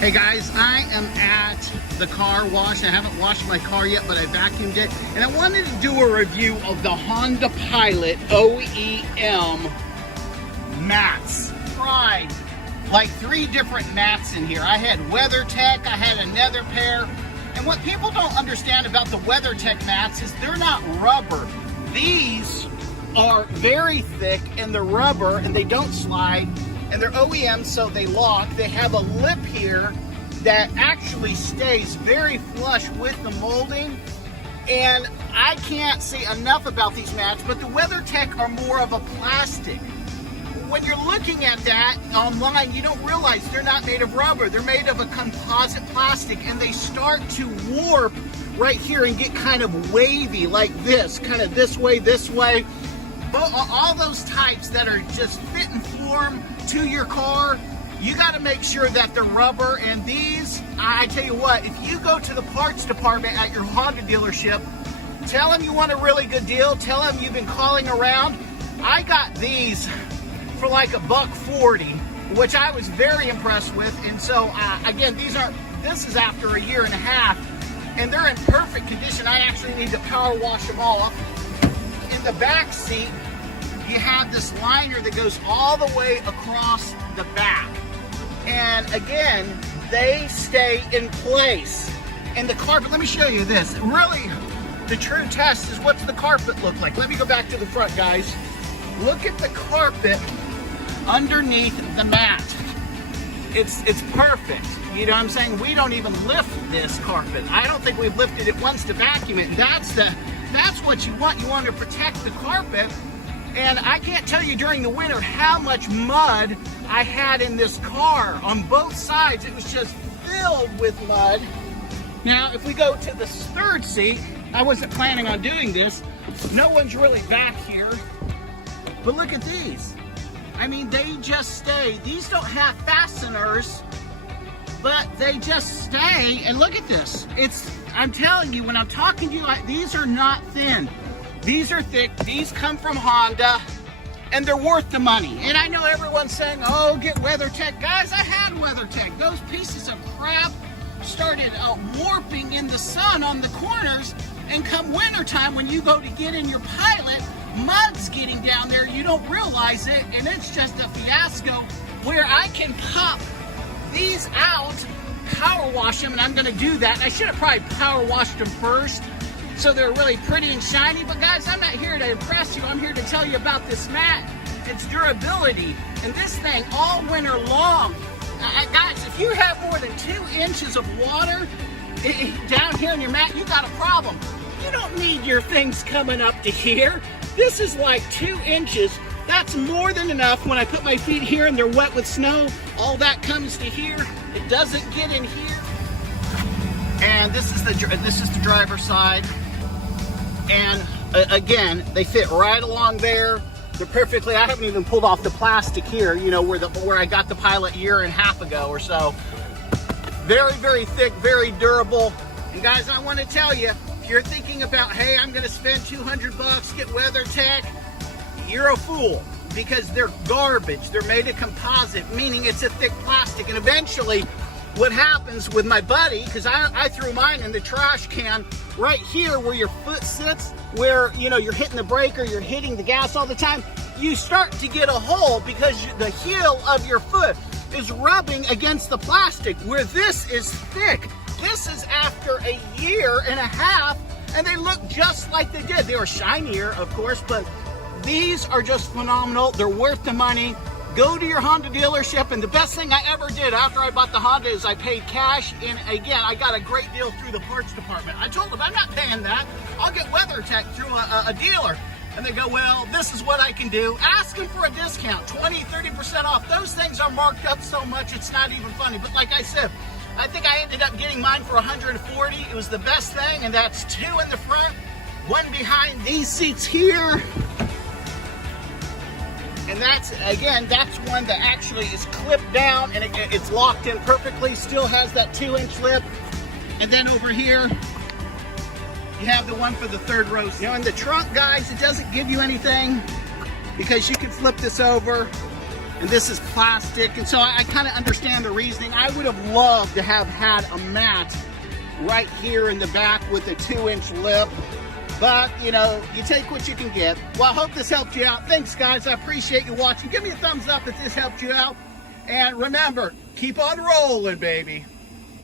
Hey guys, I am at the car wash. I haven't washed my car yet, but I vacuumed it. And I wanted to do a review of the Honda Pilot OEM Mats. Tried like 3 different mats in here. I had Weathertech, I had another pair. And what people don't understand about the Weathertech mats is they're not rubber. These are very thick and they're rubber and they don't slide. And they're OEM, so they lock. They have a lip here that actually stays very flush with the molding. And I can't say enough about these mats, but the WeatherTech are more of a plastic. When you're looking at that online, you don't realize they're not made of rubber. They're made of a composite plastic, and they start to warp right here and get kind of wavy like this, kind of this way, But all those types that are just fit and form to your car, you got to make sure that they're rubber. And these, I tell you what, if you go to the parts department at your Honda dealership, tell them you want a really good deal, tell them you've been calling around. I got these for like $1.40, which I was very impressed with. And so again, this is after 1.5 years, and they're in perfect condition. I actually need to power wash them off. In the back seat, you have this liner that goes all the way across the back. And again, they stay in place. And the carpet, let me show you this. Really, the true test is what's the carpet look like. Let me go back to the front, guys. Look at the carpet underneath the mat. It's perfect. You know what I'm saying? We don't even lift this carpet. I don't think we've lifted it once to vacuum it. And that's what you want. You want to protect the carpet. And I can't tell you during the winter how much mud I had in this car. On both sides, it was just filled with mud. Now, if we go to the third seat, I wasn't planning on doing this. No one's really back here. But look at these. I mean, they just stay. These don't have fasteners, but they just stay. And look at this. I'm telling you, when I'm talking to you, these are not thin. These are thick. These come from Honda, and they're worth the money. And I know everyone's saying, oh, get WeatherTech. Guys, I had WeatherTech. Those pieces of crap started warping in the sun on the corners, and come wintertime, when you go to get in your Pilot, mud's getting down there. You don't realize it, and it's just a fiasco where I can pop these out, power wash them, and I'm going to do that. And I should have probably power washed them first, so they're really pretty and shiny. But guys, I'm not here to impress you. I'm here to tell you about this mat, its durability, and this thing all winter long. Guys, if you have more than 2 inches of water down here in your mat, you got a problem. You don't need your things coming up to here. This is like 2 inches. That's more than enough. When I put my feet here and they're wet with snow, all that comes to here. It doesn't get in here. And this is the driver's side. And again, they fit right along there. They're perfectly, I haven't even pulled off the plastic here, you know, where I got the Pilot 1.5 years ago or so. Very, very thick, very durable. And guys, I want to tell you, if you're thinking about, hey, I'm going to spend $200, get WeatherTech, you're a fool, because they're garbage. They're made of composite, meaning it's a thick plastic. And eventually, what happens with my buddy, because I threw mine in the trash can right here where your foot sits, where, you know, you're hitting the brake or you're hitting the gas all the time, you start to get a hole because the heel of your foot is rubbing against the plastic, where this is thick. This is after 1.5 years, and they look just like they did. They were shinier, of course, but these are just phenomenal. They're worth the money. Go to your Honda dealership, and the best thing I ever did after I bought the Honda is I paid cash, and again, I got a great deal through the parts department. I told them, I'm not paying that. I'll get WeatherTech through a dealer. And they go, well, this is what I can do. Ask them for a discount, 20-30% off. Those things are marked up so much, it's not even funny. But like I said, I think I ended up getting mine for $140. It was the best thing, and that's 2 in the front, 1 behind these seats here. And that's one that actually is clipped down, and it's locked in perfectly, still has that 2-inch lip. And then over here, you have the one for the 3rd row. You know, in the trunk, guys, it doesn't give you anything because you can flip this over, and this is plastic, and so I kind of understand the reasoning. I would have loved to have had a mat right here in the back with a 2-inch lip, but you know, you take what you can get. Well, I hope this helped you out. Thanks guys, I appreciate you watching. Give me a thumbs up if this helped you out, and remember, keep on rolling, baby.